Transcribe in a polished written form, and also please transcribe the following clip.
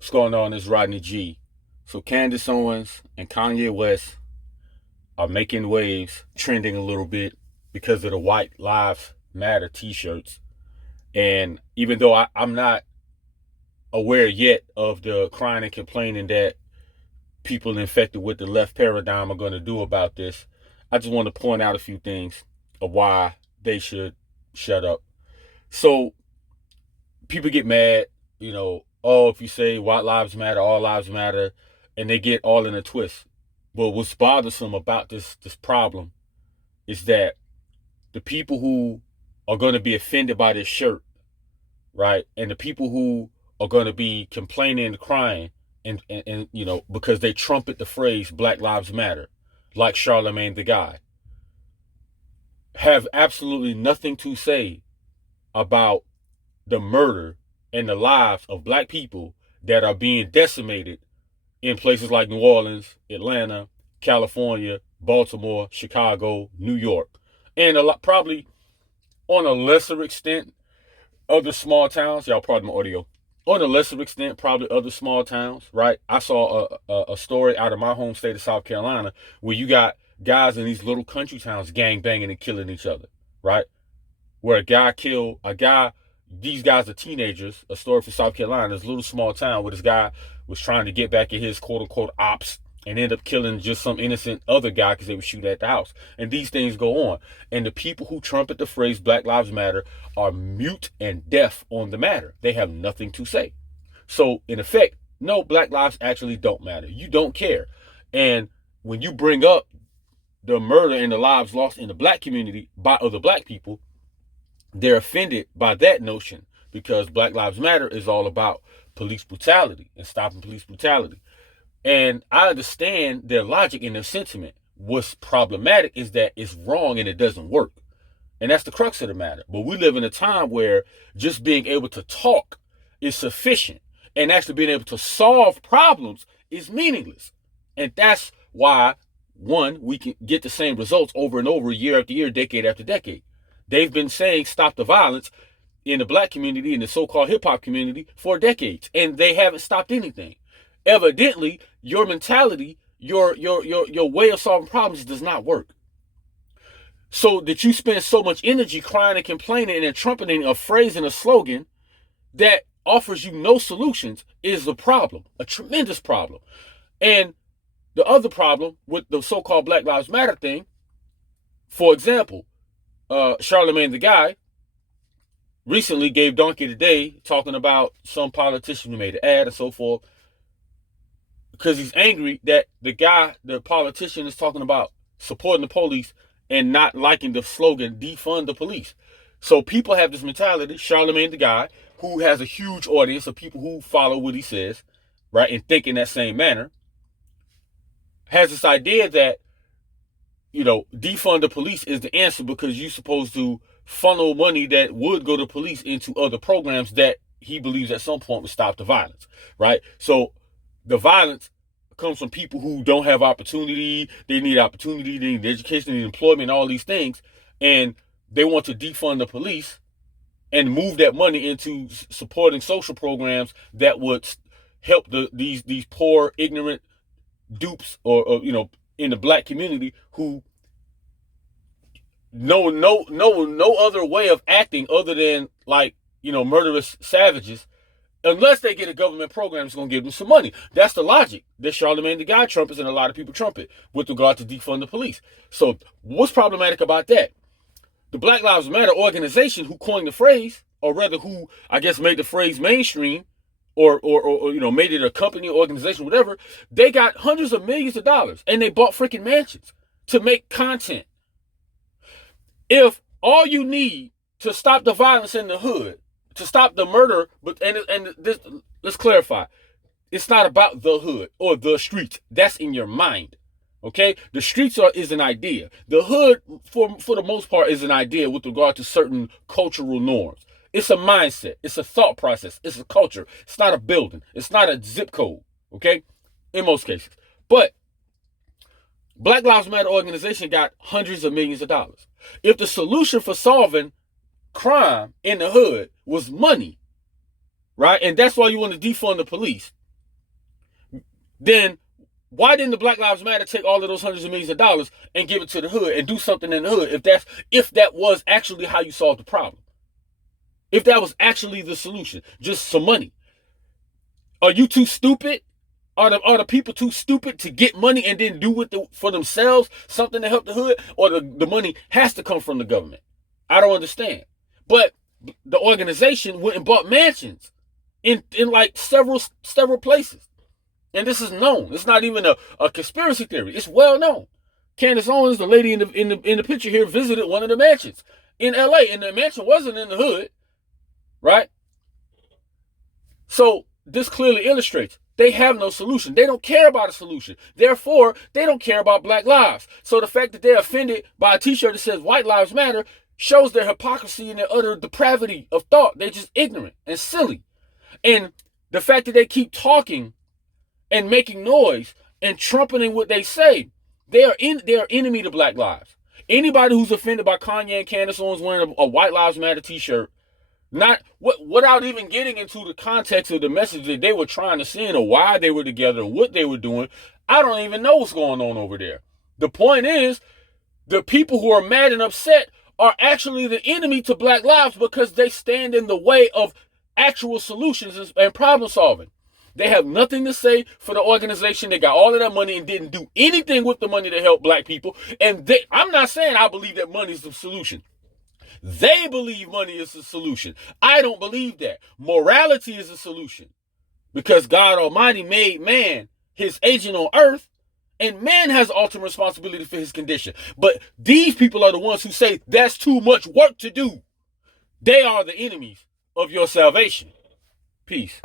What's going on? This is Rodney G. So Candace Owens and Kanye West are making waves, trending a little bit because of the White Lives Matter t-shirts. And even though I'm not aware yet of the crying and complaining that people infected with the left paradigm are going to do about this, I just want to point out a few things of why they should shut up. So people get mad, oh, if you say white lives matter, all lives matter, and they get all in a twist. But what's bothersome about this problem is that the people who are going to be offended by this shirt, right, and the people who are going to be complaining and crying, and because they trumpet the phrase Black Lives Matter, like Charlemagne the Guy, have absolutely nothing to say about the murder and the lives of black people that are being decimated in places like New Orleans, Atlanta, California, Baltimore, Chicago, New York, and a lot, probably on a lesser extent, other small towns. Y'all pardon my audio. On a lesser extent, probably other small towns, right? I saw a story out of my home state of South Carolina where you got guys in these little country towns gang banging and killing each other, right? Where a guy killed a guy. These guys are teenagers. A story from South Carolina, this little small town where this guy was trying to get back at his quote unquote ops and end up killing just some innocent other guy because they were shooting at the house. And these things go on. And the people who trumpet the phrase Black Lives Matter are mute and deaf on the matter. They have nothing to say. So in effect, no, black lives actually don't matter. You don't care. And when you bring up the murder and the lives lost in the black community by other black people, they're offended by that notion because Black Lives Matter is all about police brutality and stopping police brutality. And I understand their logic and their sentiment. What's problematic is that it's wrong and it doesn't work. And that's the crux of the matter. But we live in a time where just being able to talk is sufficient. And actually being able to solve problems is meaningless. And that's why, one, we can get the same results over and over, year after year, decade after decade. They've been saying stop the violence in the black community, in the so-called hip-hop community, for decades. And they haven't stopped anything. Evidently, your mentality, your way of solving problems does not work. So that you spend so much energy crying and complaining and trumpeting a phrase and a slogan that offers you no solutions is the problem, a tremendous problem. And the other problem with the so-called Black Lives Matter thing, for example, Charlemagne the Guy recently gave Donkey Today talking about some politician who made an ad and so forth because he's angry that the politician is talking about supporting the police and not liking the slogan defund the police. So people have this mentality, Charlemagne the Guy, who has a huge audience of people who follow what he says, right, and think in that same manner, has this idea that defund the police is the answer because you're supposed to funnel money that would go to police into other programs that he believes at some point would stop the violence, right? So the violence comes from people who don't have opportunity. They need opportunity, they need education, they need employment, all these things. And they want to defund the police and move that money into supporting social programs that would help these poor, ignorant dupes or in the black community who know no other way of acting other than murderous savages, unless they get a government program that's going to give them some money. That's the logic that Charlemagne the Guy trumpets and a lot of people trumpet with regard to defund the police. So what's problematic about that? The Black Lives Matter organization who coined the phrase, or rather who I guess made the phrase mainstream, or made it a company, organization, whatever, they got hundreds of millions of dollars and they bought freaking mansions to make content. If all you need to stop the violence in the hood, to stop the murder, let's clarify, it's not about the hood or the streets. That's in your mind. Okay, the streets is an idea. The hood, for the most part, is an idea with regard to certain cultural norms. It's a mindset. It's a thought process. It's a culture. It's not a building. It's not a zip code. Okay, in most cases. But Black Lives Matter organization got hundreds of millions of dollars. If the solution for solving crime in the hood was money, right, and that's why you want to defund the police, then why didn't the Black Lives Matter take all of those hundreds of millions of dollars and give it to the hood and do something in the hood if that was actually how you solved the problem? If that was actually the solution, just some money. Are you too stupid? Are the people too stupid to get money and then do for themselves something to help the hood? Or the money has to come from the government? I don't understand. But the organization went and bought mansions in like several places. And this is known. It's not even a conspiracy theory. It's well known. Candace Owens, the lady in the picture here, visited one of the mansions in LA, and the mansion wasn't in the hood, right? So this clearly illustrates they have no solution. They don't care about a solution. Therefore, they don't care about black lives. So the fact that they're offended by a t-shirt that says white lives matter shows their hypocrisy and their utter depravity of thought. They're just ignorant and silly. And the fact that they keep talking and making noise and trumpeting what they say, they are enemy to black lives. Anybody who's offended by Kanye and Candace Owens wearing a White Lives Matter t-shirt, without even getting into the context of the message that they were trying to send or why they were together or what they were doing, I don't even know what's going on over there. The point is, the people who are mad and upset are actually the enemy to black lives because they stand in the way of actual solutions and problem solving. They have nothing to say for the organization. They got all of that money and didn't do anything with the money to help black people. And I'm not saying I believe that money is the solution. They believe money is the solution. I don't believe that. Morality is the solution. Because God Almighty made man his agent on earth, and man has ultimate responsibility for his condition. But these people are the ones who say that's too much work to do. They are the enemies of your salvation. Peace.